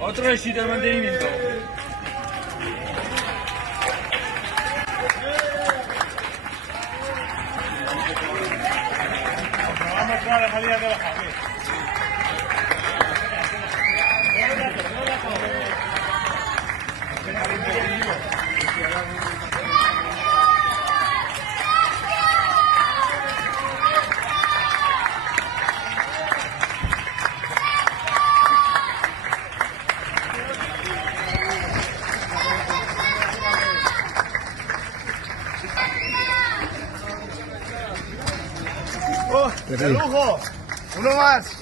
Otro necesita el mantenimiento. Vamos a toda la salida de la calle. ¡Oh! ¡De lujo! ¡Uno más!